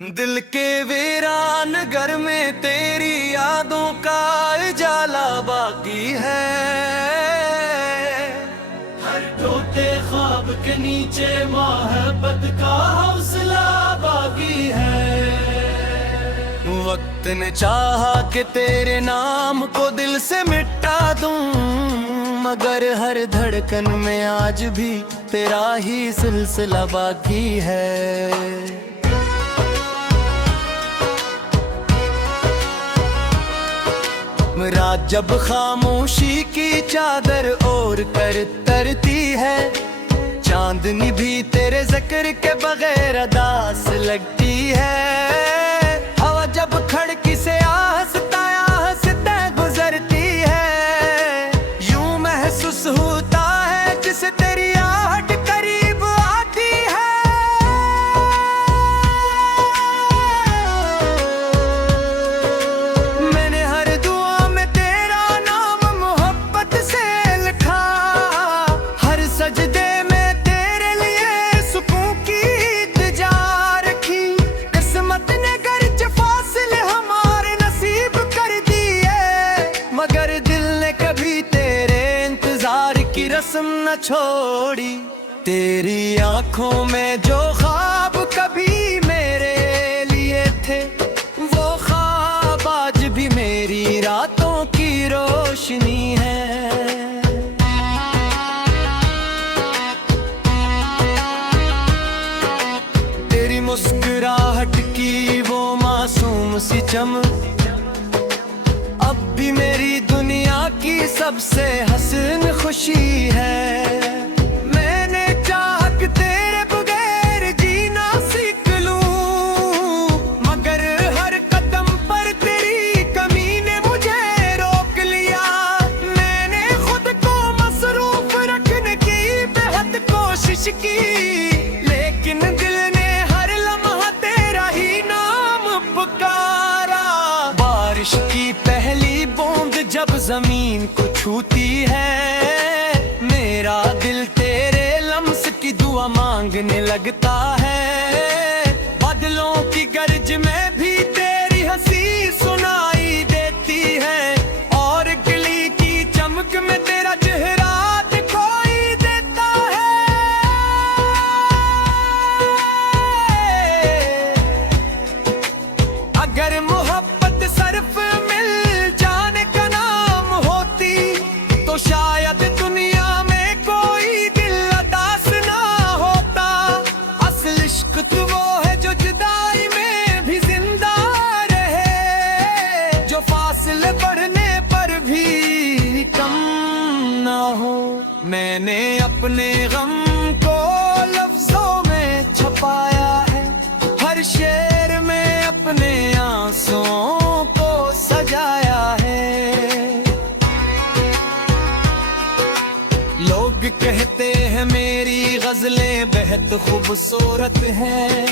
दिल के वीरान घर में तेरी यादों का उजाला बाकी है। हर टूटे ख्वाब के नीचे मोहब्बत का हौसला बाकी है। वक्त ने चाहा कि तेरे नाम को दिल से मिटा दूं, मगर हर धड़कन में आज भी तेरा ही सिलसिला बाकी है। रात जब खामोशी की चादर ओढ़ कर तरती है, चांदनी भी तेरे जिक्र के बगैर अदास लगती है। हवा जब खिड़की से हंसता गुजरती है, यूं महसूस होता है जिसे तेरी आहट करीब आती है। मैंने हर दुआ में तेरा नाम मोहब्बत से लिखा, हर सजदे में तेरे लिए सुकून की इल्तिजा रखी। किस्मत ने गर्ज फासले हमारे नसीब कर दिए, मगर दिल ने कभी तेरे इंतजार की रस्म न छोड़ी। तेरी आंखों में जो ख्वाब कभी मेरे लिए थे, वो ख्वाब आज भी मेरी रातों की रोशनी है। तेरी मुस्कुराहट की वो मासूम सी चमक अब भी मेरी दुनिया की सबसे हसीन खुशी है। मैंने चाहा कि तेरे बगैर जीना सीख लूं, मगर हर कदम पर तेरी कमी ने मुझे रोक लिया। मैंने खुद को मसरूफ रखने की बेहद कोशिश की, लेकिन दिल ने हर लम्हा तेरा ही नाम पुकारा। बारिश की पहली बूंद जब जमीन को छूती है, मेरा दिल तेरे लम्स की दुआ मांगने लगता है। बादलों की गर्ज में भी तेरी हंसी सुनाई देती है, और गिली की चमक में तेरा चेहरा दिखाई देता है। अगर मोहब्बत सिर्फ मिल जाने का नाम होती, तो शायद दुनिया में कोई दिल अदास ना होता। असल इश्क तो वो है जो जुदाई में भी जिंदा रहे, जो फासले बढ़ने पर भी कम ना हो। मैंने अपने गम को लफ्जों में छुपाया है, हर शेर में अपने आंसुओं को सजाया है। लोग कहते हैं मेरी गजलें बेहद खूबसूरत हैं,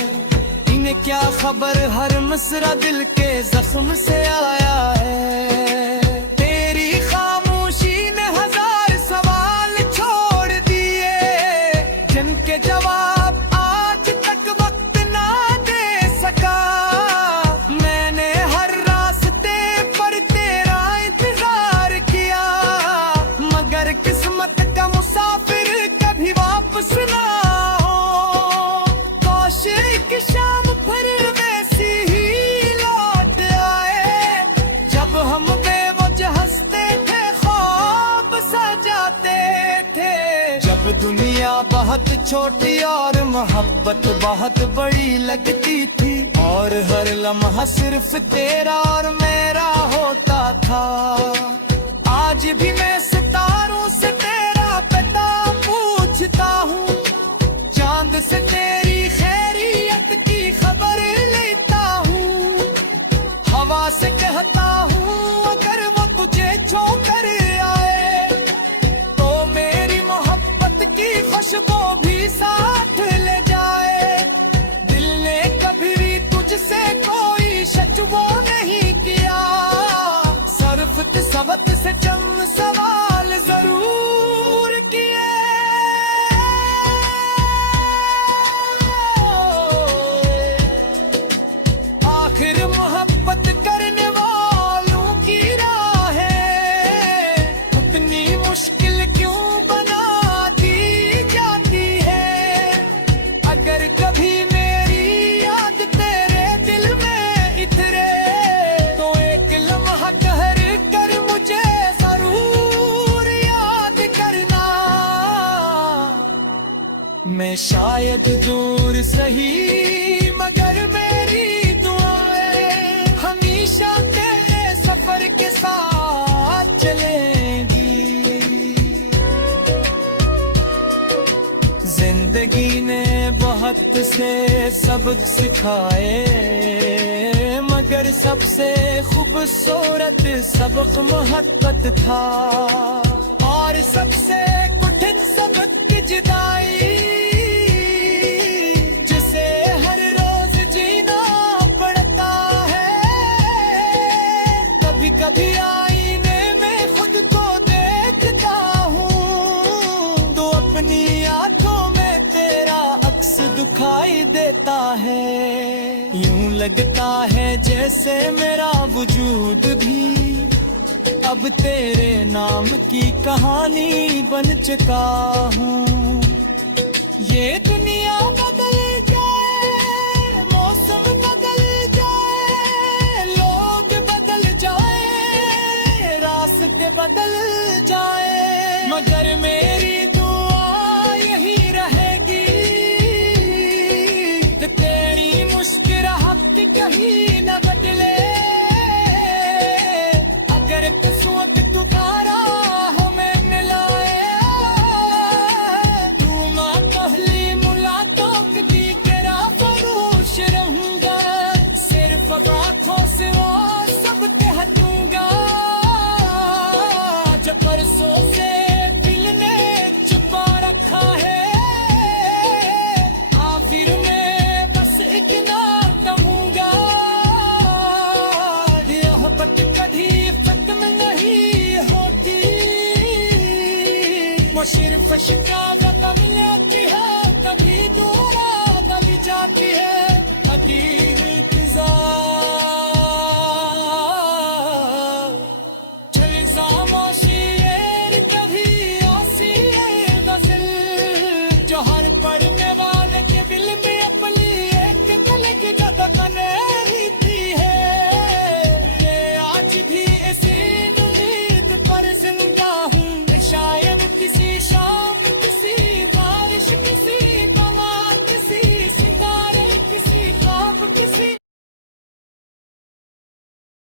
इन्हें क्या खबर हर मिसरा दिल के जख्म से आया है। तेरी खामोशी ने हजार सवाल छोड़ दिए, जिनके जवाब आज तक वक्त ना दे सका। मैंने हर रास्ते पर तेरा इंतजार किया, मगर किस्मत का मुसाफिर कभी वापस ना हो। काश एक शाम फिर वैसी ही लौट आए, जब हम बेवजह हंसते थे ख्वाब सजाते थे। जब दुनिया बहुत छोटी और मोहब्बत बहुत बड़ी लगती थी, और हर लम्हा सिर्फ तेरा और मेरा होता था। आज भी मैं सितारों से तेरा पता पूछता हूँ, चांद से तेरी खैरियत की खबर लेता हूँ। हवा से कहता हूँ अगर वो तुझे छोकर आए, तो मेरी मोहब्बत की खुशबू भी साथ ले जाए। दिल ने कभी भी तुझसे कोई शचवो नहीं किया, सर्फ सबक से चंद सवाल जरूर किए। आखिर मोहब्बत करने वालों की राह है, उतनी मुश्किल क्यों बना दी जाती है। अगर कभी मेरी याद तेरे दिल में इतरे, तो एक लम्हा ठहर कर मुझे जरूर याद करना। मैं शायद दूर सही, मगर मेरी दुआएं हमेशा तेरे सफर के साथ चलेंगी। जिंदगी ने बहुत से सबक सिखाए, मगर सबसे खूबसूरत सबक मोहब्बत था। और सबसे कठिन सबक जुदाई, जिसे हर रोज जीना पड़ता है। कभी कभी आईने में खुद को देखता हूँ, तो अपनी आंखों में तेरा अक्स दिखाई देता है। यूं लगता है जैसे मेरा वजूद भी अब तेरे नाम की कहानी बन चुका हूँ। ये दुनिया बदल जाए, मौसम बदल जाए, लोग बदल जाए, रास्ते बदल जाए, मगर मेरी दुआ यही रहेगी कि तेरी मुस्कुराहट कहीं न बदले। अगर किस वक्त दोबारा हमें मिलाए, तू माँ पहली मुलाकात की तेरा फरोश रहूंगा। सिर्फ बातों से वो सब कह दूंगा, जो परसों से दिल ने छुपा रखा है। आखिर में बस इतना कहूंगा, यह बात कभी खत्म नहीं होती, वो सिर्फ शिकार